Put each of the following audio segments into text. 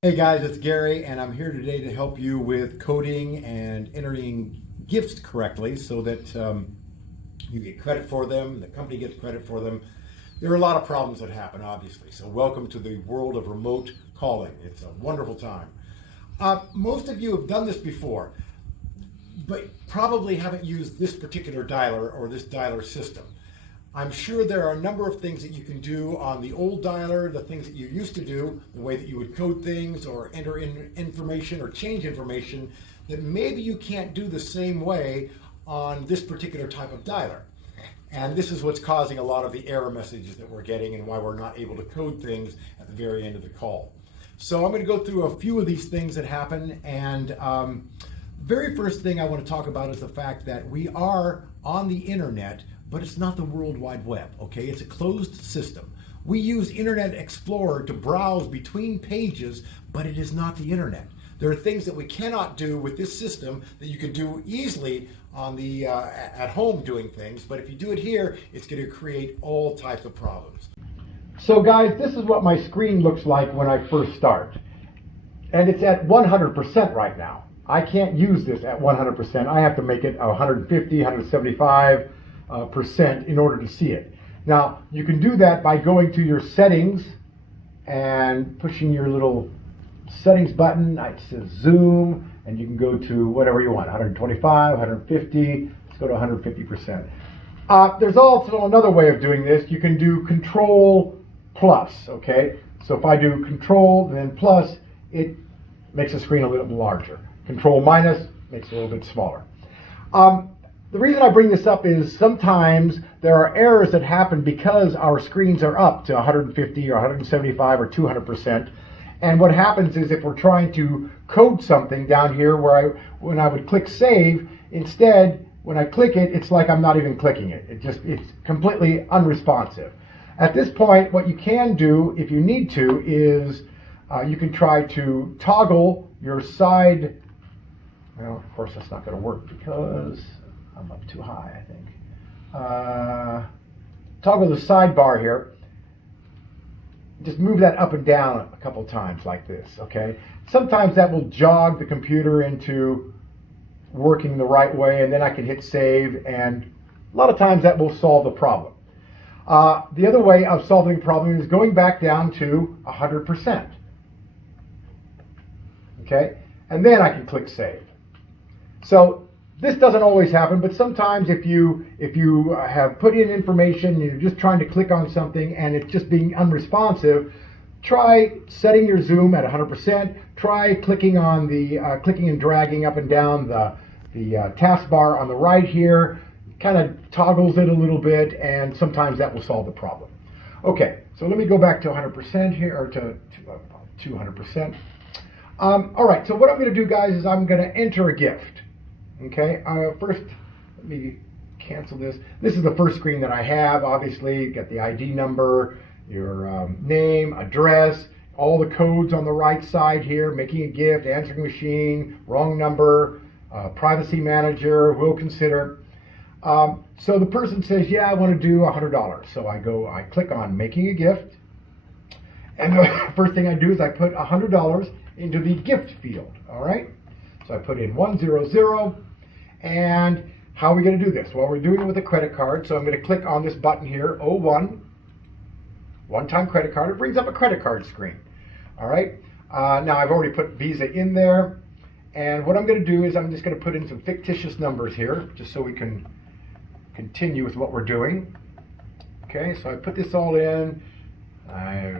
Hey guys, it's Gary, and I'm here today to help you with coding and entering gifts correctly so that you get credit for them, the company gets credit for them. There are a lot of problems that happen, obviously. So welcome to the world of remote calling. It's a wonderful time. Most of you have done this before, but probably haven't used this particular dialer or this dialer system. I'm sure there are a number of things that you can do on the old dialer, the things that you used to do, the way that you would code things or enter in information or change information, that maybe you can't do the same way on this particular type of dialer. And this is what's causing a lot of the error messages that we're getting and why we're not able to code things at the very end of the call. So I'm going to go through a few of these things that happen, and very first thing I want to talk about is the fact that we are on the internet, but it's not the World Wide Web, okay? It's a closed system. We use Internet Explorer to browse between pages, but it is not the internet. There are things that we cannot do with this system that you can do easily on the at home doing things, but if you do it here, it's going to create all types of problems. So guys, this is what my screen looks like when I first start. And it's at 100% right now. I can't use this at 100%. I have to make it 150, 175, percent in order to see it. Now, you can do that by going to your settings and pushing your little settings button. It says zoom, and you can go to whatever you want, 125, 150. Let's go to 150%. There's also another way of doing this. You can do control plus, okay? So if I do control and then plus, it makes the screen a little larger. Control minus makes it a little bit smaller. The reason I bring this up is sometimes there are errors that happen because our screens are up to 150 or 175 or 200%. And what happens is if we're trying to code something down here where when I would click save, instead, when I click it, it's like I'm not even clicking it. It's completely unresponsive. At this point, what you can do, if you need to, is you can try to toggle your side. Well, of course, that's not going to work because I'm up too high, I think. Toggle the sidebar here. Just move that up and down a couple times like this, okay? Sometimes that will jog the computer into working the right way, and then I can hit save, and a lot of times that will solve the problem. The other way of solving the problem is going back down to 100%. Okay? And then I can click save. So this doesn't always happen, but sometimes if you have put in information, you're just trying to click on something and it's just being unresponsive, try setting your zoom at 100%. Try clicking on the clicking and dragging up and down the taskbar on the right here. Kind of toggles it a little bit, and sometimes that will solve the problem. Okay, so let me go back to 100% here, or to 200%. All right, so what I'm going to do, guys, is I'm going to enter a gift. Okay, first, let me cancel this. This is the first screen that I have. Obviously, you got the ID number, your name, address, all the codes on the right side here, making a gift, answering machine, wrong number, privacy manager, will consider. So the person says, yeah, I want to do $100. So I click on making a gift. And the first thing I do is I put $100 into the gift field, all right? So I put in 100. And how are we going to do this? Well, we're doing it with a credit card. So I'm going to click on this button here, 01, one-time credit card. It brings up a credit card screen. All right. Now I've already put Visa in there. And what I'm going to do is I'm just going to put in some fictitious numbers here, just so we can continue with what we're doing. Okay, so I put this all in. I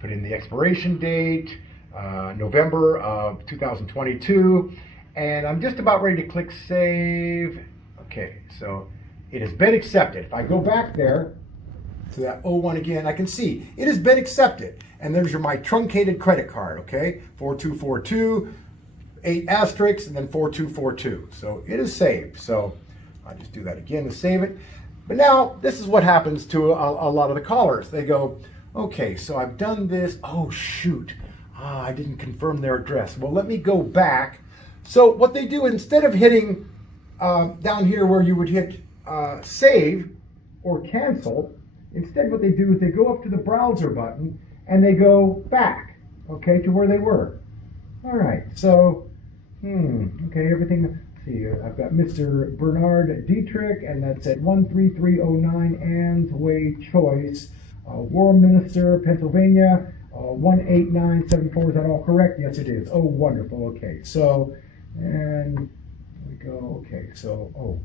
put in the expiration date, November of 2022. And I'm just about ready to click save. Okay, so it has been accepted. If I go back there to that 01 again, I can see it has been accepted. And there's my truncated credit card, okay? 4242, 8 asterisks, and then 4242. So it is saved. So I'll just do that again to save it. But now this is what happens to a lot of the callers. They go, okay, so I've done this. Oh, shoot. I didn't confirm their address. Well, let me go back. So what they do, instead of hitting down here where you would hit save or cancel, instead what they do is they go up to the browser button and they go back. okay, to where they were. All right, so, okay, everything, let's see, I've got Mr. Bernard Dietrich, and that's at 13309 Ann's Way Choice, Warminster, Pennsylvania, 18974. Is that all correct? Yes, it is. Oh, wonderful. Okay, so, and there we go. Okay, so, well,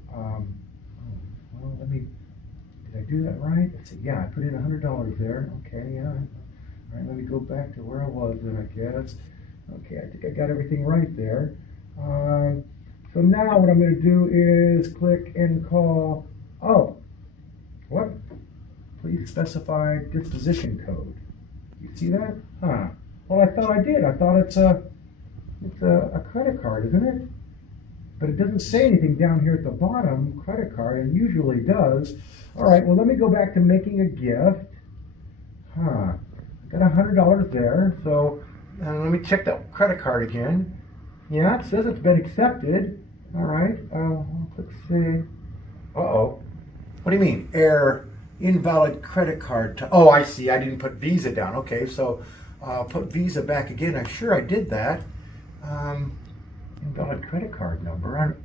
did I do that right? Let's see. Yeah, I put in $100 there. Okay, yeah. All right, let me go back to where I was then, I guess. Okay, I think I got everything right there. So now what I'm going to do is click and call. Oh, what? Please specify disposition code. You see that? Huh. Well, I thought I did. I thought it's a credit card, isn't it? But it doesn't say anything down here at the bottom, credit card, and usually does. All right, well, let me go back to making a gift. Huh. I got $100 there, so let me check that credit card again. Yeah, it says it's been accepted. All right, let's see. Uh-oh. What do you mean? Error, invalid credit card. Oh, I see. I didn't put Visa down. Okay, so I'll put Visa back again. I'm sure I did that. Invalid credit card number.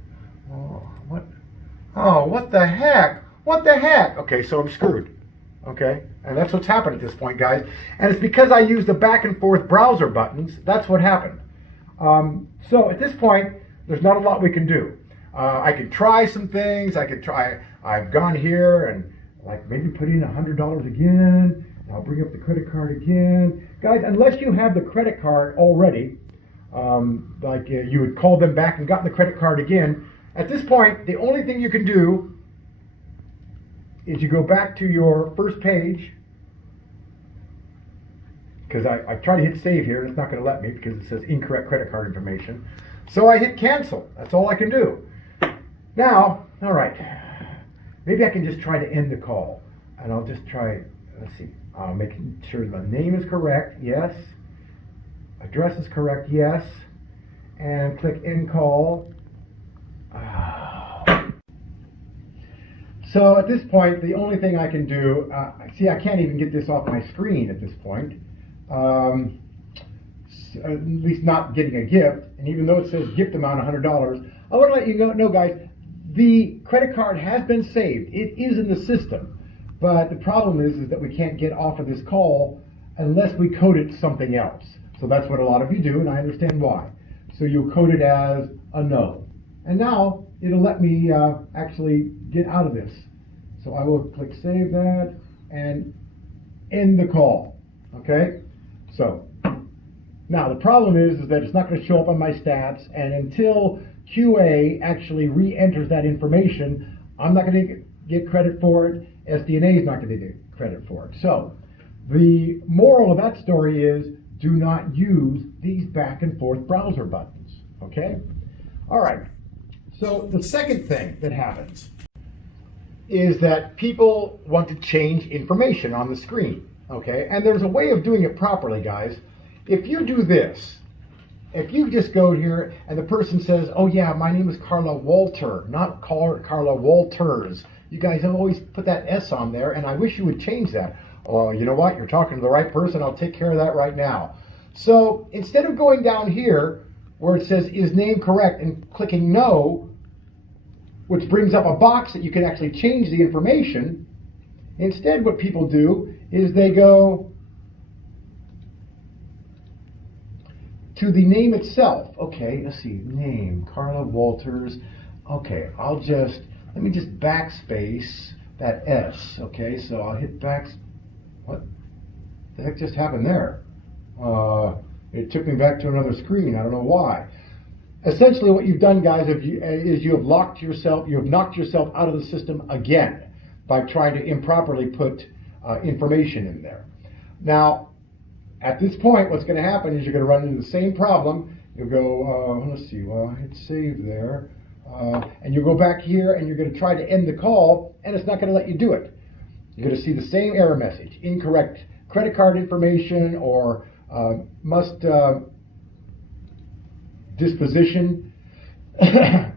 What? Oh, what the heck? What the heck? Okay, so I'm screwed. Okay, and that's what's happened at this point, guys. And it's because I used the back and forth browser buttons. That's what happened. So at this point, there's not a lot we can do. I could try some things. I've gone here and like maybe put in $100 again. I'll bring up the credit card again. Guys, unless you have the credit card already, you would call them back and got the credit card again. At this point, the only thing you can do is you go back to your first page, because I try to hit save here and it's not going to let me because it says incorrect credit card information. So I hit cancel. That's all I can do. Now, all right, maybe I can just try to end the call, and I'll just try, let's see, making sure the name is correct, yes. Address is correct, yes. And click end call. So at this point, the only thing I can do, see, I can't even get this off my screen at this point. At least not getting a gift. And even though it says gift amount $100, I want to let you know, guys, the credit card has been saved. It is in the system. But the problem is that we can't get off of this call unless we code it something else. So that's what a lot of you do, and I understand why. So you'll code it as a no. And now it'll let me actually get out of this. So I will click save that and end the call. Okay? So now the problem is that it's not going to show up on my stats, and until QA actually re-enters that information, I'm not going to get credit for it. SDA is not going to get credit for it. So the moral of that story is do not use these back and forth browser buttons. Okay? All right. So the second thing that happens is that people want to change information on the screen. Okay? And there's a way of doing it properly, guys. If you do this, if you just go here and the person says, oh yeah, my name is Carla Walter, not Carla Walters. You guys have always put that S on there, and I wish you would change that. Oh, you know what? You're talking to the right person. I'll take care of that right now. So instead of going down here where it says, is name correct, and clicking no, which brings up a box that you can actually change the information, instead what people do is they go to the name itself. Okay, let's see, name, Carla Walters. Okay, let me just backspace that S. Okay, so I'll hit what the heck just happened there? It took me back to another screen. I don't know why. Essentially what you've done, guys, is you have knocked yourself out of the system again by trying to improperly put information in there. Now, at this point, what's going to happen is you're going to run into the same problem. You'll go, let's see, well, I hit save there. And you'll go back here and you're going to try to end the call, and it's not going to let you do it. You're going to see the same error message, incorrect credit card information, or must disposition the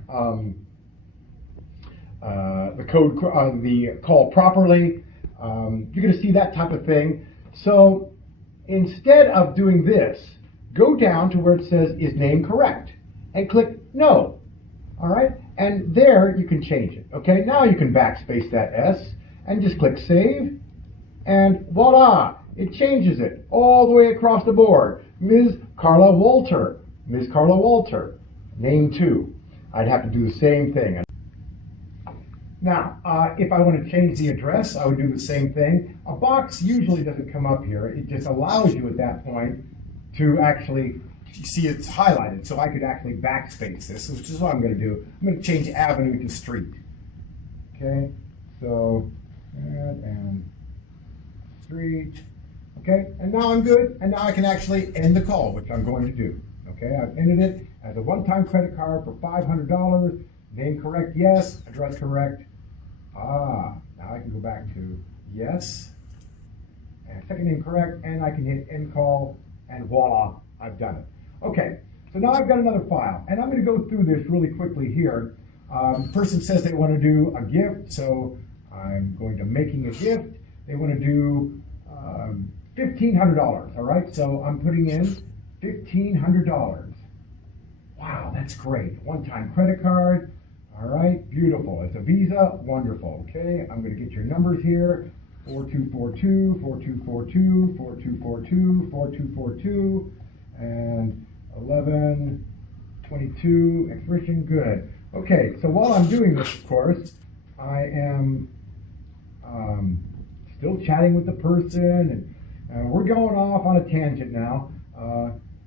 call properly. You're going to see that type of thing. So instead of doing this, go down to where it says, is name correct? And click no. All right? And there you can change it. Okay, now you can backspace that S and just click save. And voila, it changes it all the way across the board. Ms. Carla Walter. Ms. Carla Walter. Name 2. I'd have to do the same thing. Now, if I want to change the address, I would do the same thing. A box usually doesn't come up here. It just allows you at that point to actually, you see it's highlighted, so I could actually backspace this, which is what I'm going to do. I'm going to change avenue to street. Okay, so, and street. Okay, and now I'm good, and now I can actually end the call, which I'm going to do. Okay, I've ended it as a one-time credit card for $500. Name correct, yes. Address correct. Now I can go back to yes. And second name correct, and I can hit end call, and voila, I've done it. Okay, so now I've got another file, and I'm going to go through this really quickly here. Person says they want to do a gift, so I'm going to making a gift. They want to do $1,500, all right? So I'm putting in $1,500. Wow, that's great. One-time credit card. All right, beautiful. It's a Visa, wonderful. Okay, I'm going to get your numbers here. 4242, 4242, 4242, 4242, and 1122, expiration, good. Okay, so while I'm doing this, of course, I am still chatting with the person, and we're going off on a tangent now.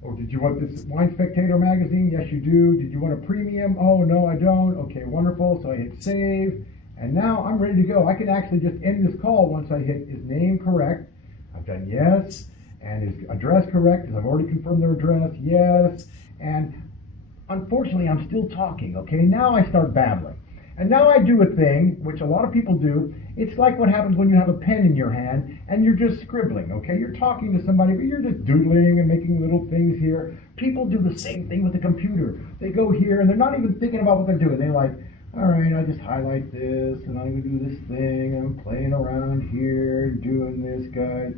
Oh, did you want this Wine Spectator magazine? Yes, you do. Did you want a premium? Oh, no, I don't. Okay, wonderful. So I hit save, and now I'm ready to go. I can actually just end this call once I hit his name correct. I've done yes, and his address correct, because I've already confirmed their address, yes. And unfortunately, I'm still talking, okay? Now I start babbling. And now I do a thing, which a lot of people do. It's like what happens when you have a pen in your hand and you're just scribbling, okay? You're talking to somebody, but you're just doodling and making little things here. People do the same thing with the computer. They go here and they're not even thinking about what they're doing. They're like, all right, I just highlight this and I'm gonna do this thing. And I'm playing around here, doing this, guys.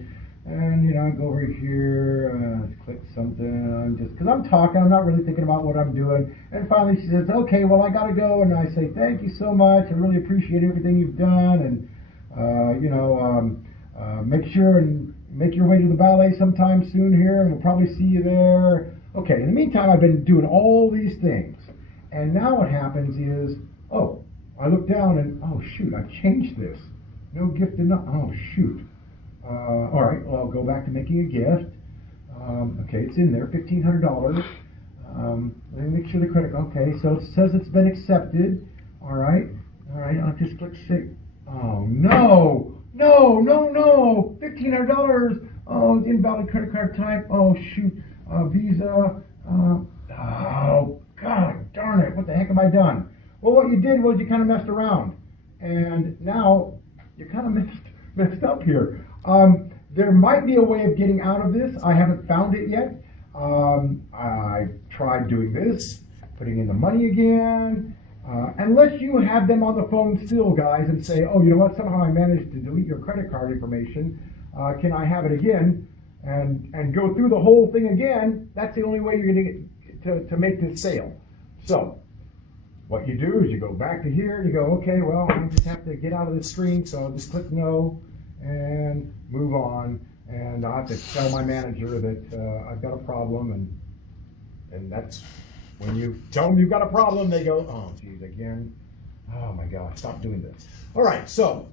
And, you know, I go over here, click something, I'm just, because I'm talking, I'm not really thinking about what I'm doing. And finally she says, okay, well, I got to go. And I say, thank you so much. I really appreciate everything you've done. And, make sure and make your way to the ballet sometime soon here, and we'll probably see you there. Okay, in the meantime, I've been doing all these things. And now what happens is, oh, I look down and, oh, shoot, I've changed this. No gift enough. Oh, shoot. All right, well, I'll go back to making a gift. Okay, it's in there, $1,500. Let me make sure the credit, okay, so it says it's been accepted. All right, I'll just click save. Oh, no, $1,500. Oh, invalid credit card type. Oh, shoot, Visa. Oh, God darn it, what the heck have I done? Well, what you did was you kind of messed around. And now you kind of messed up here. There might be a way of getting out of this. I haven't found it yet. I tried doing this, putting in the money again. Unless you have them on the phone still, guys, and say, oh, you know what, somehow I managed to delete your credit card information. Can I have it again? And go through the whole thing again. That's the only way you're going to make this sale. So what you do is you go back to here and you go, okay, well, I just have to get out of this screen, so I'll just click no and move on. And I'll have to tell my manager that I've got a problem, and that's when you tell them you've got a problem, they go, oh, geez, again. Oh my gosh, stop doing this. All right, so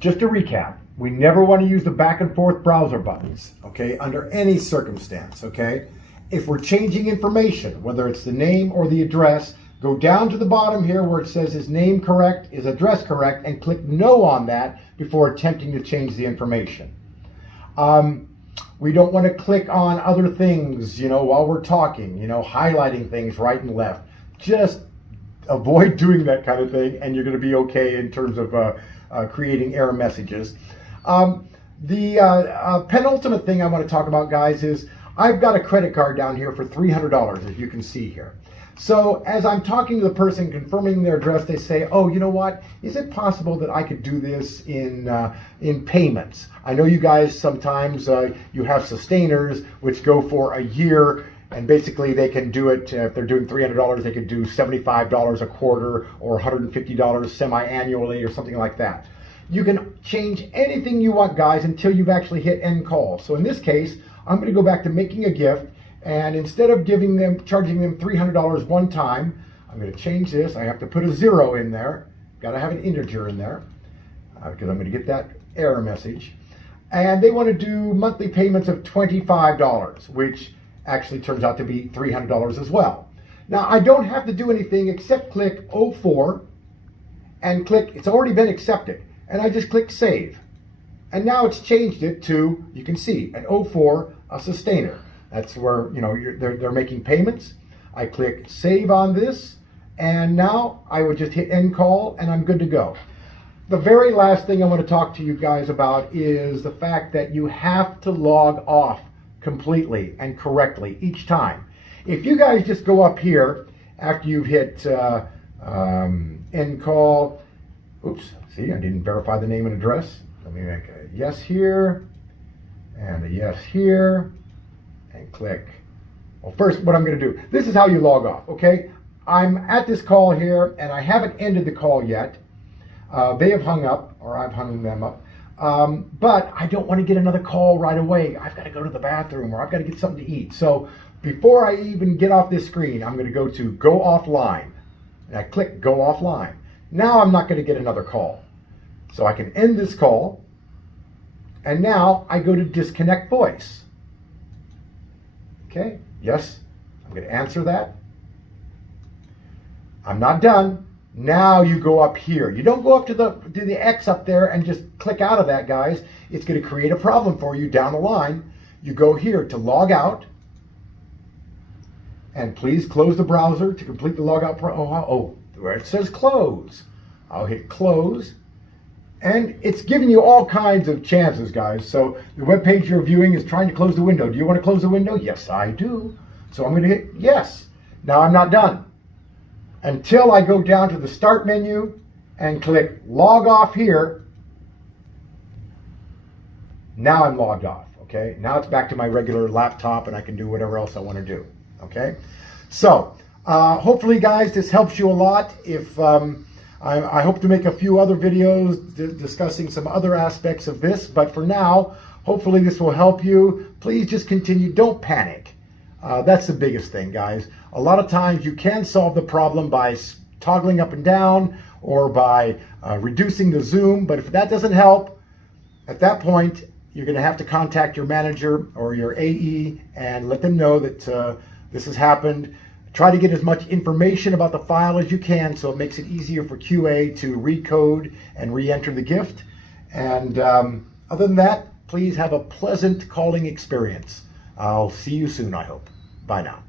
just to recap, we never want to use the back and forth browser buttons, okay, under any circumstance, okay? If we're changing information, whether it's the name or the address, go down to the bottom here where it says his name correct, his address correct, and click no on that before attempting to change the information. We don't want to click on other things, you know, while we're talking, you know, highlighting things right and left. Just avoid doing that kind of thing, and you're going to be okay in terms of creating error messages. The penultimate thing I want to talk about, guys, is I've got a credit card down here for $300, as you can see here. So as I'm talking to the person, confirming their address, they say, oh, you know what? Is it possible that I could do this in payments? I know you guys sometimes, you have sustainers which go for a year, and basically they can do it, if they're doing $300, they could do $75 a quarter or $150 semi-annually or something like that. You can change anything you want, guys, until you've actually hit end call. So in this case, I'm going to go back to making a gift, and instead of charging them $300 one time, I'm going to change this. I have to put a 0 in there. Got to have an integer in there because I'm going to get that error message. And they want to do monthly payments of $25, which actually turns out to be $300 as well. Now, I don't have to do anything except click 04 and click, it's already been accepted. And I just click save. And now it's changed it to, you can see, an 04, a sustainer. That's where, you know, they're making payments. I click save on this, and now I would just hit end call, and I'm good to go. The very last thing I want to talk to you guys about is the fact that you have to log off completely and correctly each time. If you guys just go up here after you've hit end call, oops, see, I didn't verify the name and address. Let me make a yes here and a yes here and click. Well, first, what I'm going to do, this is how you log off, okay? I'm at this call here and I haven't ended the call yet. They have hung up, or I've hung them up. But I don't want to get another call right away. I've got to go to the bathroom, or I've got to get something to eat. So before I even get off this screen, I'm going to go to go offline. And I click go offline. Now I'm not going to get another call. So I can end this call. And now I go to disconnect voice. Okay, yes, I'm going to answer that. I'm not done. Now you go up here. You don't go up to the X up there and just click out of that, guys. It's going to create a problem for you down the line. You go here to log out. And please close the browser to complete the logout. Where it says close. I'll hit close. And it's giving you all kinds of chances, guys. So the web page you're viewing is trying to close the window. Do you want to close the window? Yes, I do. So I'm going to hit yes. Now I'm not done until I go down to the start menu and click log off here. Now I'm logged off, okay? Now it's back to my regular laptop and I can do whatever else I want to do, okay? So hopefully, guys, this helps you a lot. If I hope to make a few other videos discussing some other aspects of this, but for now, hopefully this will help you. Please just continue. Don't panic. That's the biggest thing, guys. A lot of times you can solve the problem by toggling up and down or by reducing the zoom, but if that doesn't help, at that point, you're going to have to contact your manager or your AE and let them know that this has happened. Try to get as much information about the file as you can so it makes it easier for QA to recode and re-enter the gift. And other than that, please have a pleasant calling experience. I'll see you soon, I hope. Bye now.